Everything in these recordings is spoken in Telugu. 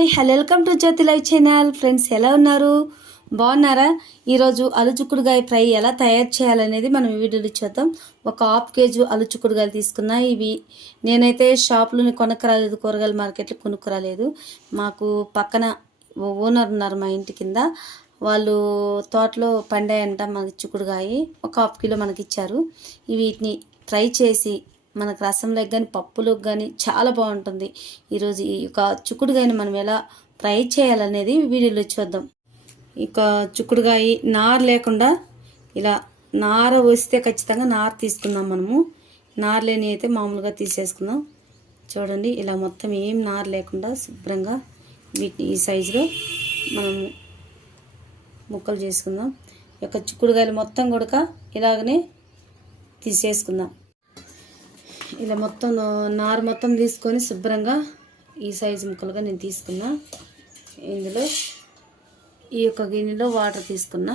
Hi hello welcome to Jyothi live channel. Friends ఎలా ఉన్నారు? బాగున్నారా? ఈరోజు అలుచుకుడుగాయ ఫ్రై ఎలా తయారు చేయాలనేది మనం వీడియోలో చూద్దాం. ఒక హాఫ్ కేజీ అలుచుకుడుగాయలు తీసుకున్నా. ఇవి నేనైతే షాప్లోని కొనుక్కరాలేదు కూరగాయల మార్కెట్లో కొనుక్కరాలేదు. మాకు పక్కన ఓనర్ ఉన్నారు మా ఇంటి కింద. వాళ్ళు తోటలో పండాయంట మనకి చిక్కుడుగాయ. ఒక హాఫ్ కిలో మనకి ఇచ్చారు వీటిని ఫ్రై చేసి మనకు రసంలోకి కానీ పప్పులోకి కానీ చాలా బాగుంటుంది. ఈరోజు ఈ యొక్క చిక్కుడుగాయని మనం ఎలా ఫ్రై చేయాలనేది వీడియోలో చూద్దాం. ఇక చిక్కుడుగాయ నార లేకుండా ఇలా నార వస్తే ఖచ్చితంగా నార తీసుకుందాం మనము. నార లేని అయితే మామూలుగా తీసేసుకుందాం. చూడండి ఇలా మొత్తం ఏం నార లేకుండా శుభ్రంగా వీటిని ఈ సైజులో మనము ముక్కలు చేసుకుందాం. యొక్క చిక్కుడుగాయలు మొత్తం కూడా ఇలాగనే తీసేసుకుందాం. ఇలా మొత్తం నారు మొత్తం తీసుకొని శుభ్రంగా ఈ సైజు ముక్కలుగా నేను తీసుకున్నా. ఇందులో ఈ యొక్క గిన్నెలో వాటర్ తీసుకున్నా.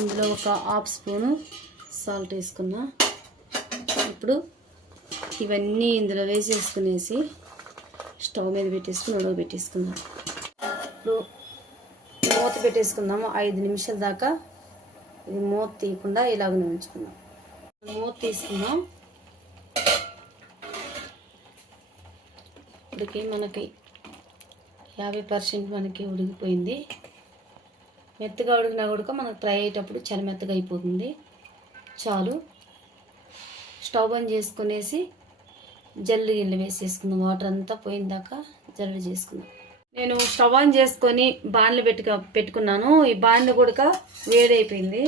ఇందులో ఒక హాఫ్ స్పూను సాల్ట్ వేసుకున్నా. ఇప్పుడు ఇవన్నీ ఇందులో వేసేసుకునేసి స్టవ్ మీద పెట్టేసుకుని ఉడవ పెట్టేసుకుందాం ఇప్పుడు మూత పెట్టేసుకుందాము. ఐదు నిమిషాల దాకా ఇది మూత తీయకుండా ఇలాగనే ఉంచుకుందాం. మూత తీసుకుందాం. ఇప్పటికి మనకి యాభై పర్సెంట్ మనకి ఉడికిపోయింది మెత్తగా ఉడికినా కూడా మనకు ఫ్రై అయ్యేటప్పుడు చాలా మెత్తగా అయిపోతుంది. చాలు. స్టవ్ బంద్ చేసుకునేసి జల్లు గిల్లు వేసేసుకుందాం. వాటర్ అంతా పోయిందాక జల్లు చేసుకుందాం. నేను స్టవ్ ఆన్ చేసుకొని బాండ్లు పెట్టుక పెట్టుకున్నాను. ఈ బాండ్లు కూడా వేడైపోయింది.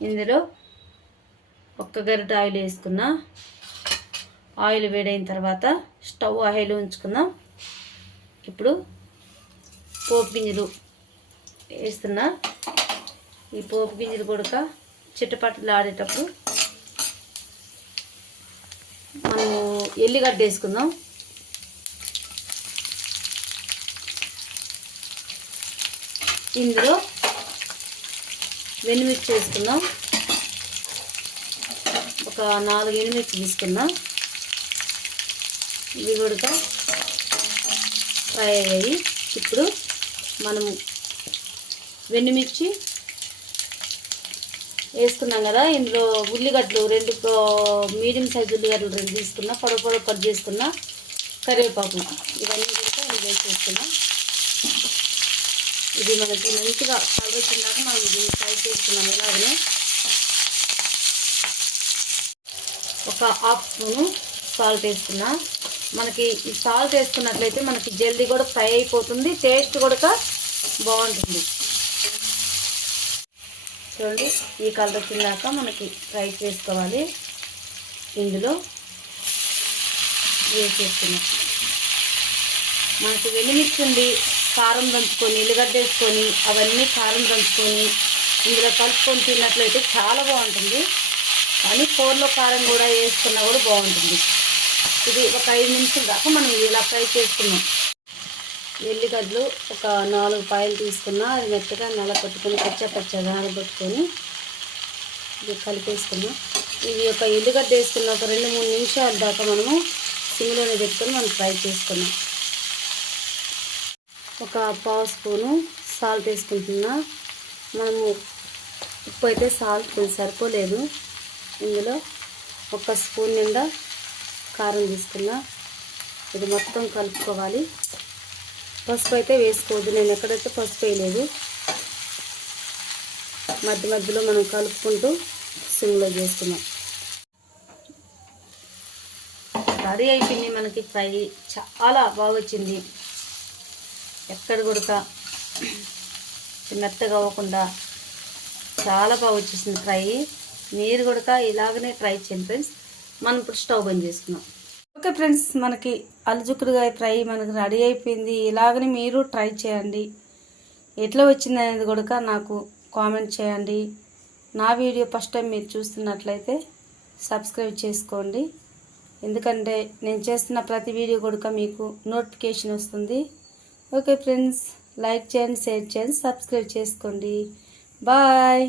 ఇందులో ఒక్క గరిట ఆయిల్ వేసుకున్నా. ఆయిల్ వేడైన తర్వాత స్టవ్ ఆయిల్ ఉంచుకుందాం. ఇప్పుడు పోపు గింజలు వేస్తున్నా. ఈ పోపు గింజలు కూడా చిట్టపట్టలు ఆడేటప్పుడు మనము ఎల్లిగడ్డ వేసుకుందాం. ఇందులో వెనుమిర్చి వేసుకుందాం. ఒక నాలుగు ఎనిమిర్చి తీసుకుందాం. ఇవి కూడా ఫ్రై అయ్యాయి. ఇప్పుడు మనము వెన్నుమిర్చి వేసుకున్నాం కదా ఇందులో ఉల్లిగడ్డలు రెండు మీడియం సైజ్ ఉల్లిగడ్డలు రెండు తీసుకున్నా పొడవు పొడవు కట్ చేసుకున్నా కరివేపాకు ఇవన్నీ కూడా వేసేసుకున్నా. ఇది మనకి మంచిగా కలర్ వచ్చిందాక మనం ఇది ఫ్రై చేసుకున్నాం ఇలాగనే. ఒక హాఫ్ స్పూను సాల్ట్ వేసుకున్నా. మనకి ఈ సాల్ట్ వేసుకున్నట్లయితే మనకి జల్దీ కూడా ఫ్రై అయిపోతుంది టేస్ట్ కూడా బాగుంటుంది. చూడండి ఈ కలర్ వచ్చిందాక మనకి ఫ్రై చేసుకోవాలి. ఇందులో వేసేస్తున్నాం మనకి వెల్లిమిర్చి ఉంది కారం దంచుకొని ఎల్లిగడ్డ వేసుకొని అవన్నీ కారం దంచుకొని ఇందులో కలుపుకొని తిన్నట్లయితే చాలా బాగుంటుంది. కానీ కూరలో కారం కూడా వేసుకున్నా కూడా బాగుంటుంది. ఇది ఒక ఐదు నిమిషాల దాకా మనం ఇలా ఫ్రై చేసుకున్నాం ఎల్లిగడ్డలు ఒక నాలుగు పాయలు తీసుకున్నా అది మెత్తగా నెల పట్టుకొని పచ్చ పచ్చగా ఆరబెట్టుకొని ఇది కలిపేసుకున్నాం ఇది ఒక ఎల్లిగడ్డ వేసుకున్న ఒక రెండు మూడు నిమిషాల దాకా మనము సిమ్లోనే పెట్టుకొని మనం ఫ్రై చేసుకున్నాం ఒక పావు స్పూను సాల్ట్ వేసుకుంటున్నా. మనము ఉప్పు అయితే సాల్ట్ సరిపోలేదు. ఇందులో ఒక స్పూన్ నిండా కారం తీసుకున్నా. ఇది మొత్తం కలుపుకోవాలి. పసుపు అయితే వేసుకోవద్దు. నేను ఎక్కడైతే పసుపు వేయలేదు. మధ్య మధ్యలో మనం కలుపుకుంటూ సిమ్లో చేసుకున్నాం కర్రీ అయిపోయింది మనకి ఫ్రై. చాలా బాగా వచ్చింది ఎక్కడ కూడా మెత్తగా అవ్వకుండా చాలా బాగా వచ్చేసింది ఫ్రై. మీరు కూడా ఇలాగనే ట్రై చేయండి ఫ్రెండ్స్. మనం ఇప్పుడు స్టవ్ బంద్ చేసుకున్నాం. ఓకే ఫ్రెండ్స్ మనకి అలజుక్కుడుగాయ ఫ్రై మనకి రెడీ అయిపోయింది. ఇలాగనే మీరు ట్రై చేయండి. ఎట్లా వచ్చింది అనేది కూడా నాకు కామెంట్ చేయండి. నా వీడియో ఫస్ట్ టైం మీరు చూస్తున్నట్లయితే సబ్స్క్రైబ్ చేసుకోండి. ఎందుకంటే నేను చేస్తున్న ప్రతి వీడియో కూడా మీకు నోటిఫికేషన్ వస్తుంది. ఓకే ఫ్రెండ్స్ లైక్ చేయండి షేర్ చేయండి సబ్స్క్రైబ్ చేసుకోండి. బాయ్!